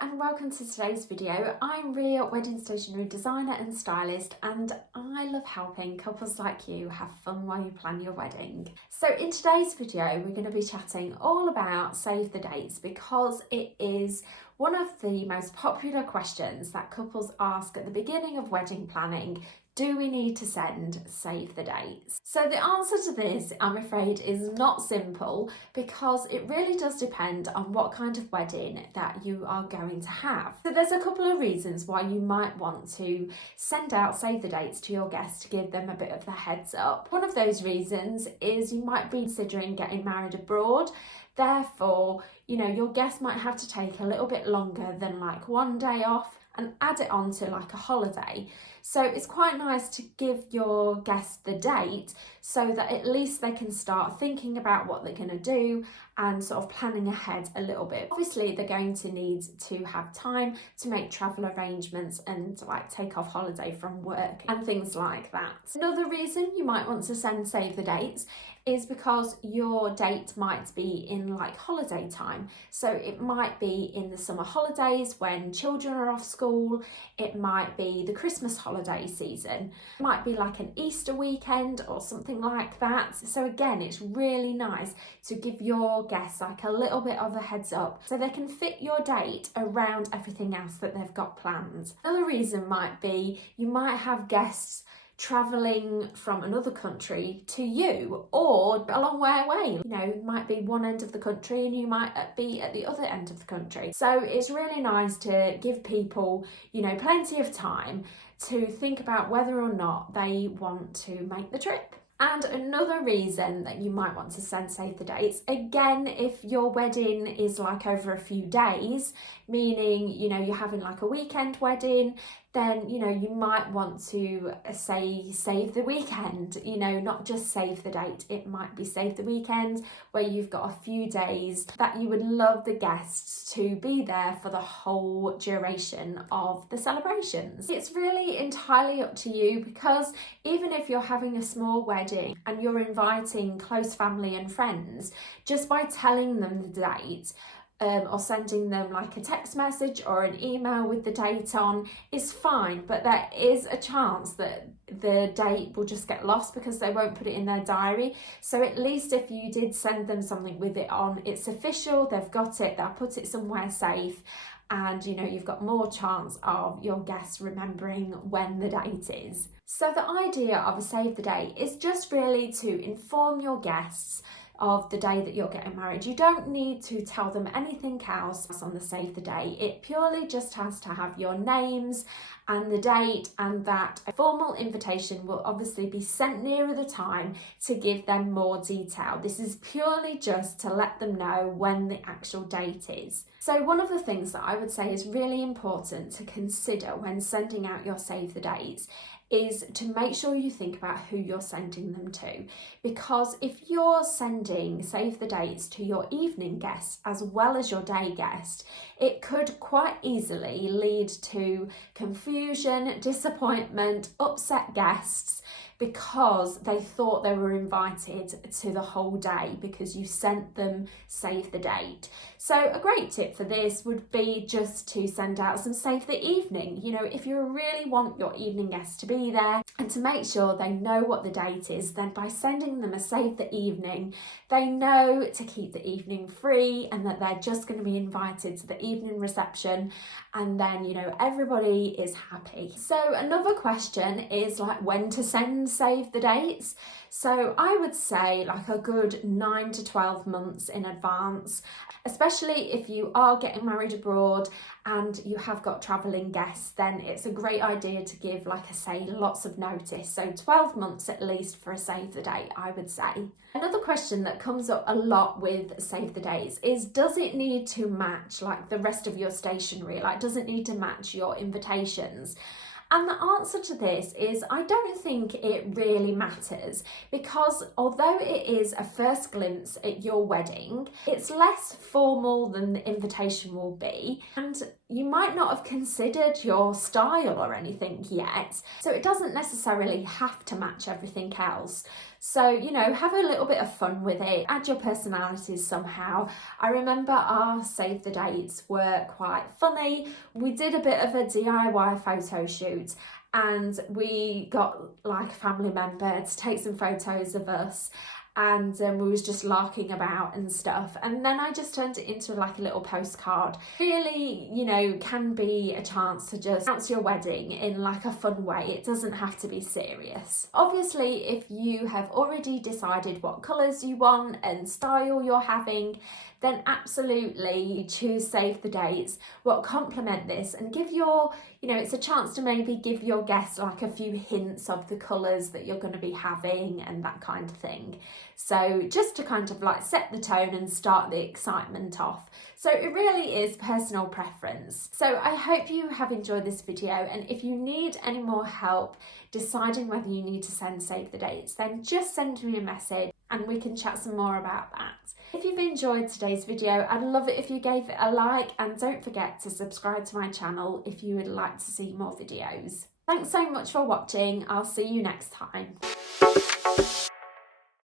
and welcome to today's video. I'm Ria, wedding stationery designer and stylist, and I love helping couples like you have fun while you plan your wedding. So in today's video we're going to be chatting all about save the dates because it is one of the most popular questions that couples ask at the beginning of wedding planning. Do we need to send save the dates? So the answer to this, I'm afraid, is not simple because it really does depend on what kind of wedding that you are going to have. So there's a couple of reasons why you might want to send out save the dates to your guests to give them a bit of the heads up. One of those reasons is you might be considering getting married abroad. Therefore, your guest might have to take a little bit longer than like one day off and add it on to like a holiday. So it's quite nice to give your guests the date so that at least they can start thinking about what they're going to do and sort of planning ahead a little bit. Obviously, they're going to need to have time to make travel arrangements and like take off holiday from work and things like that. Another reason you might want to save the dates is because your date might be in like holiday time. So it might be in the summer holidays when children are off school. It might be the Christmas holiday season. It might be like an Easter weekend or something like that. So again, it's really nice to give your guests like a little bit of a heads up so they can fit your date around everything else that they've got planned. Another reason might be you might have guests travelling from another country to you or a long way away. It might be one end of the country and you might be at the other end of the country. So it's really nice to give people, plenty of time to think about whether or not they want to make the trip. And another reason that you might want to save the dates, again, if your wedding is like over a few days, meaning, you're having like a weekend wedding, then, you might want to save the weekend, not just save the date. It might be save the weekend where you've got a few days that you would love the guests to be there for the whole duration of the celebrations. It's really entirely up to you because even if you're having a small wedding and you're inviting close family and friends, just by telling them the date, or sending them like a text message or an email with the date on is fine, but there is a chance that the date will just get lost because they won't put it in their diary. So at least if you did send them something with it on, it's official, they've got it, they'll put it somewhere safe, and you've got more chance of your guests remembering when the date is. So the idea of a save the date is just really to inform your guests of the day that you're getting married. You don't need to tell them anything else on the save the day. It purely just has to have your names and the date, and that a formal invitation will obviously be sent nearer the time to give them more detail. This is purely just to let them know when the actual date is. So one of the things that I would say is really important to consider when sending out your save the dates is to make sure you think about who you're sending them to, because if you're sending save the dates to your evening guests as well as your day guest, it could quite easily lead to confusion, disappointment, upset guests because they thought they were invited to the whole day because you sent them save the date. So a great tip for this would be just to send out some save the evening. If you really want your evening guests to be there and to make sure they know what the date is, then by sending them a save the evening, they know to keep the evening free and that they're just going to be invited to the evening reception, and then everybody is happy. So another question is like when to save the dates. So I would say like a good 9 to 12 months in advance, especially if you are getting married abroad and you have got travelling guests, then it's a great idea to give, like I say, lots of notice. So 12 months at least for a save the date, I would say. Another question that comes up a lot with save the dates is, does it need to match like the rest of your stationery? Like, does it need to match your invitations? And the answer to this is I don't think it really matters, because although it is a first glimpse at your wedding, it's less formal than the invitation will be. And you might not have considered your style or anything yet, so it doesn't necessarily have to match everything else. So, you know, have a little bit of fun with it, add your personalities somehow. I remember our save the dates were quite funny. We did a bit of a DIY photo shoot and we got like a family member to take some photos of us, and we was just larking about and stuff, and then I just turned it into like a little postcard. Really, you know, can be a chance to just announce your wedding in like a fun way. It doesn't have to be serious. Obviously, if you have already decided what colours you want and style you're having, then absolutely choose save the dates what complement this, and give your, you know, it's a chance to maybe give your guests like a few hints of the colours that you're going to be having and that kind of thing. So just to kind of like set the tone and start the excitement off. So it really is personal preference. So I hope you have enjoyed this video, and if you need any more help deciding whether you need to send save the dates, then just send me a message and we can chat some more about that. If you've enjoyed today's video, I'd love it if you gave it a like, and don't forget to subscribe to my channel if you would like to see more videos. Thanks so much for watching. I'll see you next time.